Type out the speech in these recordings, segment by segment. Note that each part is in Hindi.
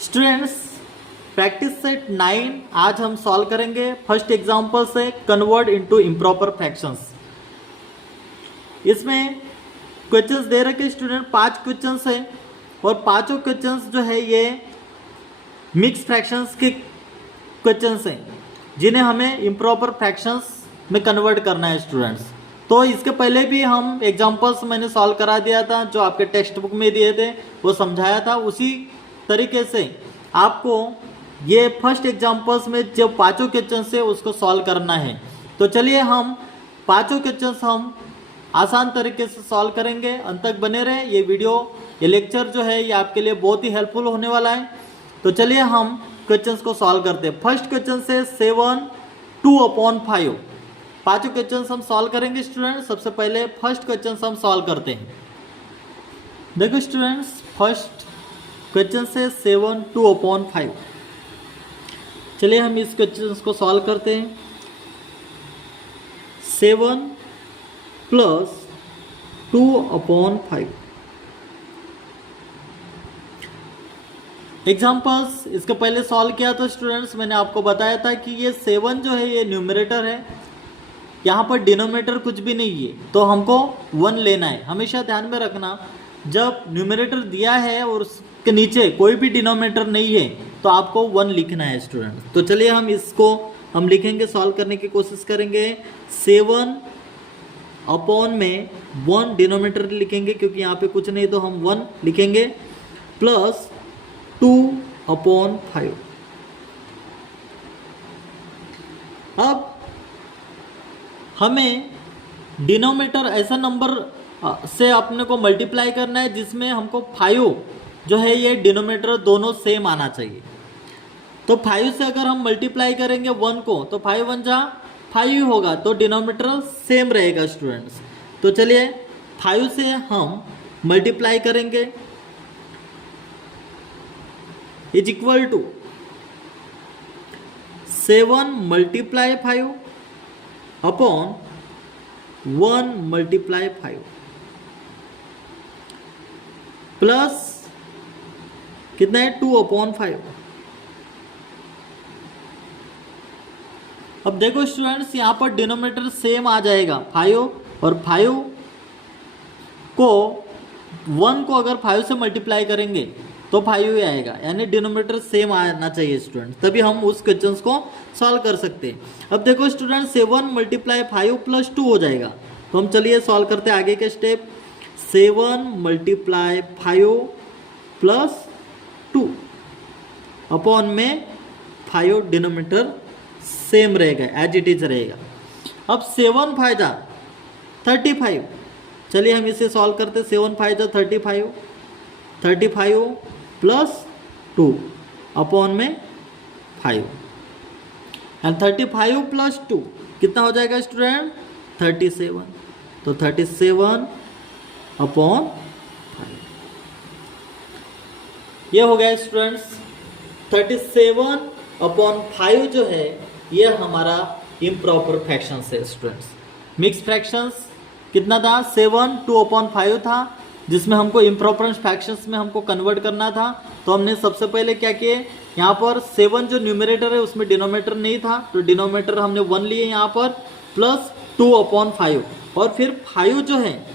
स्टूडेंट्स, प्रैक्टिस सेट 9 आज हम सॉल्व करेंगे फर्स्ट एग्जांपल से कन्वर्ट इनटू इम्प्रॉपर फ्रैक्शंस। इसमें क्वेश्चंस दे रखे स्टूडेंट 5 क्वेश्चंस है और पांचों क्वेश्चंस जो है ये मिक्स फ्रैक्शंस के क्वेश्चंस हैं जिन्हें हमें इम्प्रॉपर फ्रैक्शंस में कन्वर्ट करना है स्टूडेंट्स। तो इसके पहले भी हम एग्जांपल्स मैंने सॉल्व करा दिया था, जो आपके टेक्स्ट बुक में दिए थे वो समझाया था। उसी तरीके से आपको ये फर्स्ट एग्जांपल्स में जो पांचों क्वेश्चंस है उसको सॉल्व करना है। तो चलिए हम पांचों क्वेश्चंस हम आसान तरीके से सॉल्व करेंगे। अंत तक बने रहे। ये वीडियो ये लेक्चर जो है ये आपके लिए बहुत ही हेल्पफुल होने वाला है। तो चलिए हम क्वेश्चंस को सॉल्व करते हैं। फर्स्ट क्वेश्चन से 7 2/5 पांचों क्वेश्चंस हम सॉल्व करेंगे स्टूडेंट। सबसे पहले फर्स्ट क्वेश्चन हम सॉल्व करते हैं। देखो स्टूडेंट्स, फर्स्ट क्वेश्चन से 7 2/5। चलिए हम इस क्वेश्चन को सॉल्व करते हैं। 7 + 2/5 एग्जाम्पल्स इसके पहले सॉल्व किया था स्टूडेंट्स। मैंने आपको बताया था कि ये 7 जो है ये न्यूमरेटर है, यहाँ पर डिनोमिनेटर कुछ भी नहीं है, तो हमको 1 लेना है। हमेशा ध्यान में रखना, जब न्यूमरेटर दिया है और उसके नीचे कोई भी डिनोमिनेटर नहीं है तो आपको 1 लिखना है स्टूडेंट। तो चलिए हम इसको हम लिखेंगे, सॉल्व करने की कोशिश करेंगे। 7 अपॉन में 1 डिनोमिनेटर लिखेंगे क्योंकि यहाँ पे कुछ नहीं, तो हम 1 लिखेंगे प्लस 2/5। अब हमें डिनोमिनेटर ऐसा नंबर से अपने को मल्टीप्लाई करना है जिसमें हमको 5 जो है ये डिनोमिनेटर दोनों सेम आना चाहिए। तो 5 से अगर हम मल्टीप्लाई करेंगे 1 को तो 5 1 जा 5 होगा, तो डिनोमिनेटर सेम रहेगा स्टूडेंट्स। तो चलिए 5 से हम मल्टीप्लाई करेंगे is equal to 7 × 5 upon 1 × 5 plus कितना है 2/5। अब देखो स्टूडेंट्स, यहाँ पर डिनोमिनेटर सेम आ जाएगा 5 और 5 को 1 को अगर 5 से मल्टीप्लाई करेंगे तो 5 ही आएगा, यानी डिनोमिनेटर सेम आना चाहिए स्टूडेंट, तभी हम उस क्वेश्चन को सॉल्व कर सकते हैं। अब देखो स्टूडेंट 7 × 5 + 2 हो जाएगा। तो हम चलिए सॉल्व करते हैं आगे के स्टेप। 7 × 5 + 2 अपॉन में 5 डिनोमिनेटर सेम रहेगा, एज इट इज रहेगा। अब 7 5 जा 35। चलिए हम इसे सॉल्व करते। 7 5 जा 35 + 2 अपॉन में 5 एंड 35 + 2 कितना हो जाएगा स्टूडेंट 37। तो 37/5 ये हो गया स्टूडेंट्स। 37/5 जो है ये हमारा इम्प्रॉपर फ्रैक्शंस है स्टूडेंट्स। मिक्स फ्रैक्शंस कितना था 7 2/5 था, जिसमें हमको इम्प्रॉपर फ्रैक्शंस में हमको कन्वर्ट करना था। तो हमने सबसे पहले क्या किए, यहाँ पर 7 जो न्यूमरेटर है उसमें डिनोमिनेटर नहीं था, तो डिनोमिनेटर हमने 1 लिए यहाँ पर प्लस 2/5 और फिर 5 जो है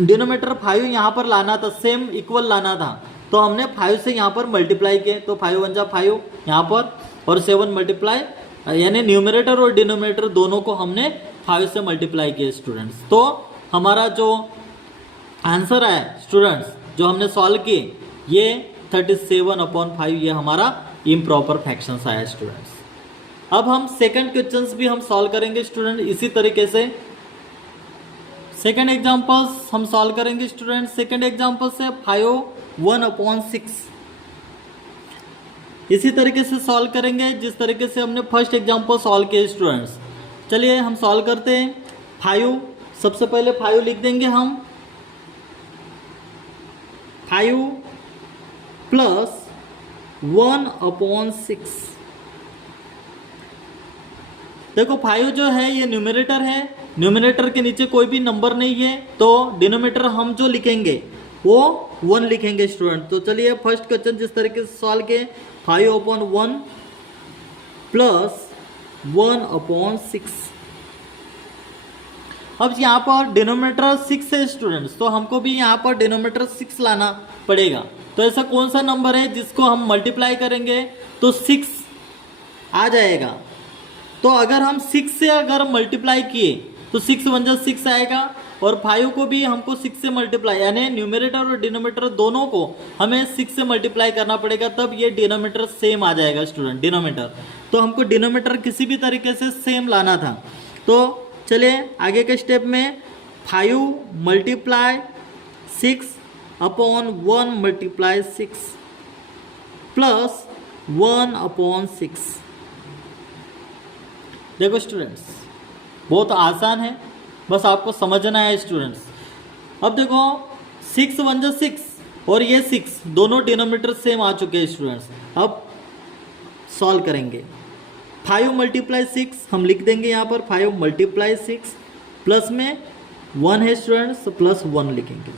डिनोमिनेटर 5 यहाँ पर लाना था, सेम इक्वल लाना था, तो हमने 5 से यहाँ पर मल्टीप्लाई किए। तो 5 1 जा 5 यहाँ पर और 7 मल्टीप्लाई, यानी न्यूमरेटर और डिनोमिनेटर दोनों को हमने 5 से मल्टीप्लाई किए स्टूडेंट्स। तो हमारा जो आंसर है स्टूडेंट्स जो हमने सॉल्व किए ये 37/5 ये हमारा इम्प्रॉपर फ्रैक्शंस आया स्टूडेंट्स। अब हम सेकंड क्वेश्चंस भी हम सॉल्व करेंगे स्टूडेंट इसी तरीके से। सेकंड एग्जांपल्स हम सॉल्व करेंगे स्टूडेंट। सेकंड एग्जांपल से 5 1/6 इसी तरीके से सॉल्व करेंगे जिस तरीके से हमने फर्स्ट एग्जांपल सॉल्व किए स्टूडेंट्स। चलिए हम सॉल्व करते हैं। 5 सबसे पहले 5 लिख देंगे हम, 5 + 1/6। देखो 5 जो है ये न्यूमरेटर है, न्यूमरेटर के नीचे कोई भी नंबर नहीं है, तो डिनोमिनेटर हम जो लिखेंगे वो 1 लिखेंगे स्टूडेंट। तो चलिए फर्स्ट क्वेश्चन जिस तरीके से सॉल्व किए, 5/1 प्लस 1/6। अब यहाँ पर डिनोमिनेटर 6 है स्टूडेंट्स, तो हमको भी यहाँ पर डिनोमिनेटर 6 लाना पड़ेगा। तो ऐसा कौन सा नंबर है जिसको हम मल्टीप्लाई करेंगे तो 6 आ जाएगा। तो अगर हम 6 से अगर मल्टीप्लाई किए तो 6 × 1 = 6 आएगा, और 5 को भी हमको 6 से मल्टीप्लाई, यानी न्यूमरेटर और डिनोमिनेटर दोनों को हमें 6 से मल्टीप्लाई करना पड़ेगा, तब ये डिनोमिनेटर सेम आ जाएगा स्टूडेंट, डिनोमिनेटर। तो हमको डिनोमिनेटर किसी भी तरीके से सेम लाना था। तो चलिए आगे के स्टेप में 5 × 6 अपॉन 1 × 6 प्लस 1/6। देखो स्टूडेंट्स बहुत आसान है, बस आपको समझना है स्टूडेंट्स। अब देखो 6 × 1 = 6 और ये 6 दोनों डिनोमिनेटर सेम आ चुके हैं स्टूडेंट्स। अब सॉल्व करेंगे। 5 × 6 हम लिख देंगे यहाँ पर 5 × 6 प्लस में 1 है स्टूडेंट्स, तो प्लस 1 लिखेंगे।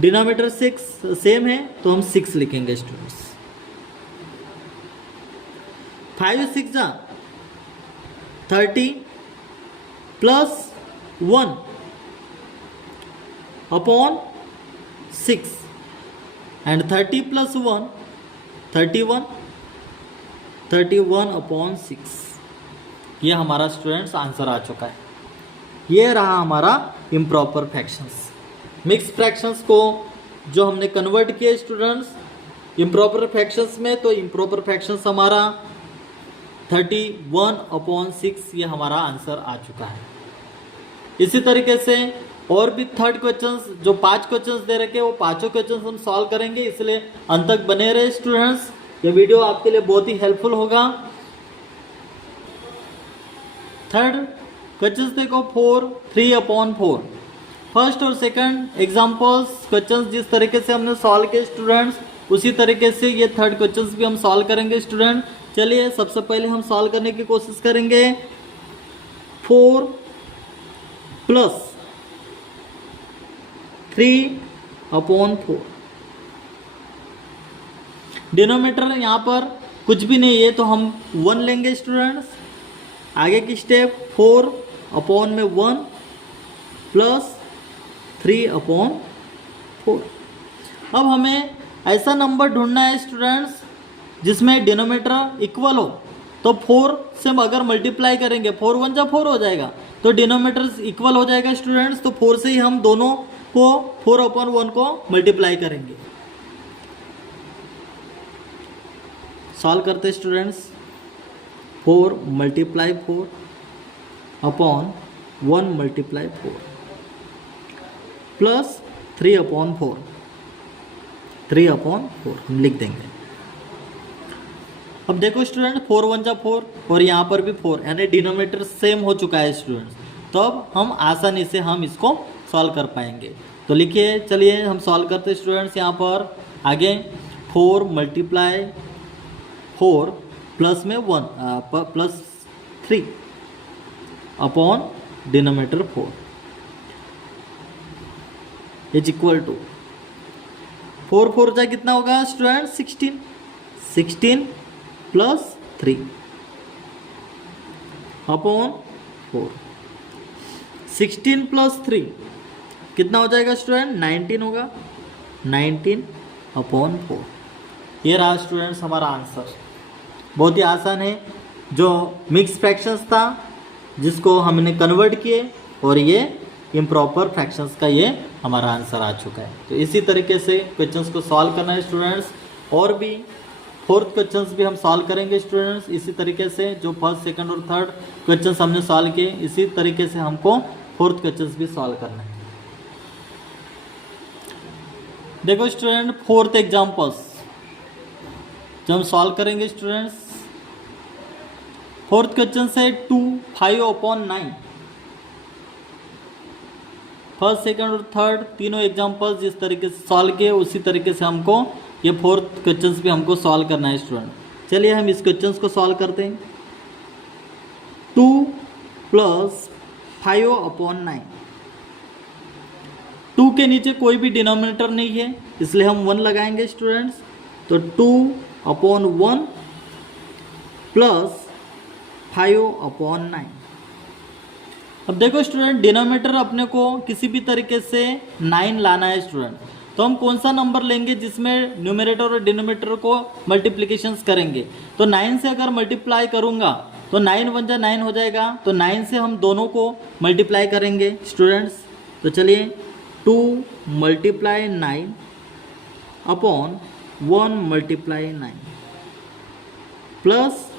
डिनोमिनेटर 6 सेम है तो हम 6 लिखेंगे students. 5 × 6 = 30 plus 1 upon 6 and 30 plus 1 31, 31/6। ये हमारा स्टूडेंट्स आंसर आ चुका है। ये रहा हमारा इम्प्रॉपर फ्रैक्शंस। मिक्स फ्रैक्शंस को जो हमने कन्वर्ट किए स्टूडेंट्स इम्प्रॉपर फ्रैक्शंस में, तो इम्प्रॉपर फ्रैक्शंस हमारा 31/6 ये हमारा आंसर आ चुका है। इसी तरीके से और भी थर्ड क्वेश्चंस, जो 5 क्वेश्चंस दे रखे वो पांचों क्वेश्चंस हम सॉल्व करेंगे, इसलिए अंत तक बने रहे स्टूडेंट्स। ये वीडियो आपके लिए बहुत ही हेल्पफुल होगा। थर्ड क्वेश्चंस देखो 4 3/4। फर्स्ट और सेकंड एग्जांपल्स क्वेश्चंस जिस तरीके से हमने सॉल्व किए स्टूडेंट्स, उसी तरीके से ये थर्ड क्वेश्चंस भी हम सॉल्व करेंगे स्टूडेंट। चलिए सबसे पहले हम सॉल्व करने की कोशिश करेंगे। 4 प्लस 3/4। डिनोमिनेटर यहाँ पर कुछ भी नहीं है तो हम 1 लेंगे स्टूडेंट्स। आगे की स्टेप 4/1 प्लस 3/4। अब हमें ऐसा नंबर ढूंढना है स्टूडेंट्स जिसमें डिनोमिनेटर इक्वल हो। तो 4 से हम अगर मल्टीप्लाई करेंगे 4 × 1 = 4 हो जाएगा, तो डिनोमिनेटर इक्वल हो जाएगा स्टूडेंट्स। तो 4 से ही हम दोनों को 4/1 को मल्टीप्लाई करेंगे। सॉल्व करते स्टूडेंट्स। 4 × 4 अपॉन 1 × 4 प्लस 3/4 हम लिख देंगे। अब देखो स्टूडेंट 4 × 1 = 4 और यहाँ पर भी 4, यानी डिनोमिनेटर सेम हो चुका है स्टूडेंट्स। तो अब हम आसानी से हम इसको सॉल्व कर पाएंगे। तो लिखिए, चलिए हम सॉल्व करते स्टूडेंट्स। यहाँ पर आगे 4 × 4 प्लस में 1 plus 3 upon denominator 4 is equal to 4 × 4 = कितना होगा स्टूडेंट 16 प्लस 3 अपॉन 4। 16 प्लस 3 कितना हो जाएगा स्टूडेंट 19 होगा, 19/4। ये रहा स्टूडेंट्स हमारा आंसर। बहुत ही आसान है। जो मिक्स फ्रैक्शंस था जिसको हमने कन्वर्ट किए, और ये इम्प्रॉपर फ्रैक्शंस का ये हमारा आंसर आ चुका है। तो इसी तरीके से क्वेश्चंस को सॉल्व करना है स्टूडेंट्स। और भी फोर्थ क्वेश्चंस भी हम सॉल्व करेंगे स्टूडेंट्स। इसी तरीके से जो फर्स्ट सेकंड और थर्ड क्वेश्चंस हमने सॉल्व किए, इसी तरीके से हमको फोर्थ क्वेश्चंस भी सॉल्व करना है। देखो स्टूडेंट फोर्थ एग्जांपल्स जो हम सॉल्व करेंगे स्टूडेंट्स। फोर्थ क्वेश्चन से 2 5/9। फर्स्ट सेकंड और थर्ड तीनों एग्जांपल्स जिस तरीके से सॉल्व किए, उसी तरीके से हमको ये फोर्थ क्वेश्चंस भी हमको सॉल्व करना है स्टूडेंट। चलिए हम इस क्वेश्चंस को सॉल्व करते हैं। 2 + 5/9 2 के नीचे कोई भी डिनोमिनेटर नहीं है, इसलिए हम 1 लगाएंगे स्टूडेंट्स। तो 2/1 प्लस 5/9। अब देखो स्टूडेंट, डिनोमिनेटर अपने को किसी भी तरीके से 9 लाना है स्टूडेंट। तो हम कौन सा नंबर लेंगे जिसमें न्यूमरेटर और डिनोमिनेटर को मल्टीप्लिकेशंस करेंगे। तो 9 से अगर मल्टीप्लाई करूंगा तो 9 1 जा 9 हो जाएगा। तो 9 से हम दोनों को मल्टीप्लाई करेंगे स्टूडेंट्स। तो चलिए 2 × 9 अपॉन 1 × 9 प्लस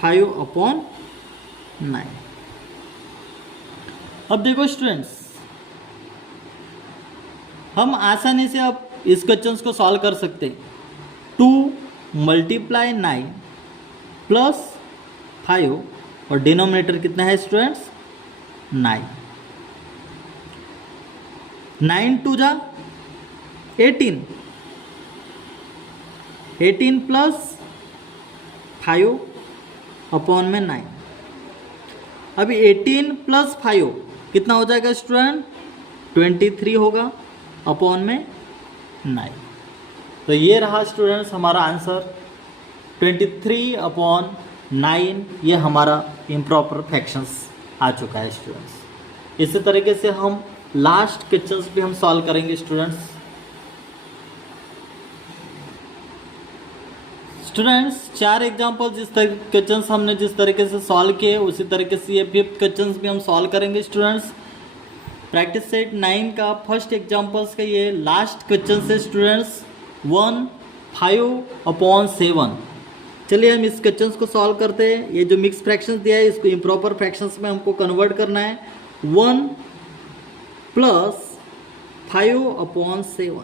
5/9। अब देखो स्टूडेंट्स, हम आसानी से अब इस क्वेश्चन को सॉल्व कर सकते हैं। 2 × 9 प्लस 5 और डिनोमिनेटर कितना है स्टूडेंट्स 9। 9 2 जा 18, 18 प्लस 5/9। अभी 18 प्लस 5 कितना हो जाएगा स्टूडेंट 23 होगा अपॉन में 9। तो ये रहा स्टूडेंट्स हमारा आंसर 23/9। ये हमारा इम्प्रॉपर फ्रैक्शंस आ चुका है स्टूडेंट्स। इसी तरीके से हम लास्ट क्वेश्चंस भी हम सॉल्व करेंगे स्टूडेंट्स। स्टूडेंट्स 4 एग्जाम्पल क्वेश्चंस हमने जिस तरीके से सॉल्व किए उसी तरीके से ये 5th क्वेश्चंस भी हम सॉल्व करेंगे स्टूडेंट्स। प्रैक्टिस सेट 9 का फर्स्ट एग्जाम्पल्स का ये लास्ट क्वेश्चन है स्टूडेंट्स 1 5/7। चलिए हम इस क्वेश्चन को सॉल्व करते हैं। ये जो मिक्स फ्रैक्शंस दिया है इसको इम्प्रॉपर फ्रैक्शंस में हमको कन्वर्ट करना है। 1 प्लस 5/7।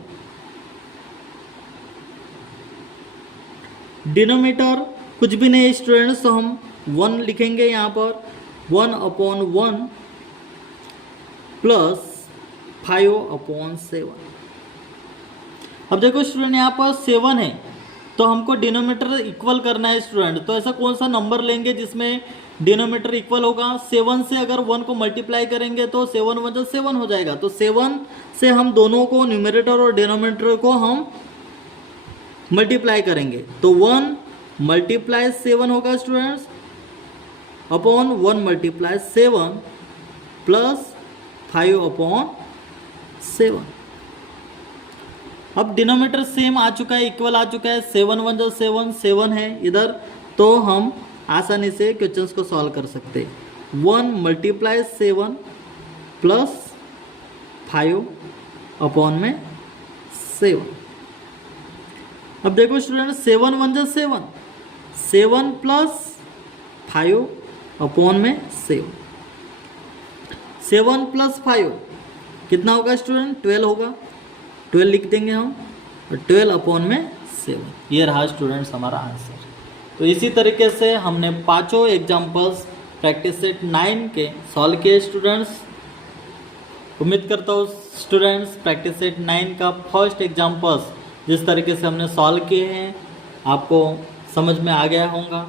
डिनोमिनेटर कुछ भी नहीं है स्टूडेंट्स, तो हम 1 लिखेंगे यहाँ पर 1/1 प्लस 5/7। अब देखो स्टूडेंट यहाँ पर 7 है तो हमको डिनोमिनेटर इक्वल करना है स्टूडेंट। तो ऐसा कौन सा नंबर लेंगे जिसमें डिनोमिनेटर इक्वल होगा। 7 से अगर 1 को मल्टीप्लाई करेंगे तो 7 1 जा 7 हो जाएगा। तो 7 से हम दोनों को न्यूमरेटर और डिनोमिनेटर को हम मल्टीप्लाई करेंगे। तो 1 × 7 होगा स्टूडेंट्स अपॉन 1 × 7 प्लस 5/7। अब डिनोमिनेटर सेम आ चुका है, इक्वल आ चुका है। 7 1 जा 7, 7 है इधर, तो हम आसानी से क्वेश्चंस को सॉल्व कर सकते हैं। 1 × 7 प्लस 5/7। अब देखो स्टूडेंट 7 1 जा 7, 7 प्लस 5/7। 7 प्लस 5 कितना होगा स्टूडेंट 12 होगा। 12 लिख देंगे हम, 12/7। ये रहा स्टूडेंट्स हमारा आंसर। तो इसी तरीके से हमने पांचों एग्जाम्पल्स प्रैक्टिस सेट 9 के सॉल्व किए स्टूडेंट्स। उम्मीद करता हूँ स्टूडेंट्स प्रैक्टिस सेट 9 का फर्स्ट एग्जाम्पल्स जिस तरीके से हमने सॉल्व किए हैं आपको समझ में आ गया होगा।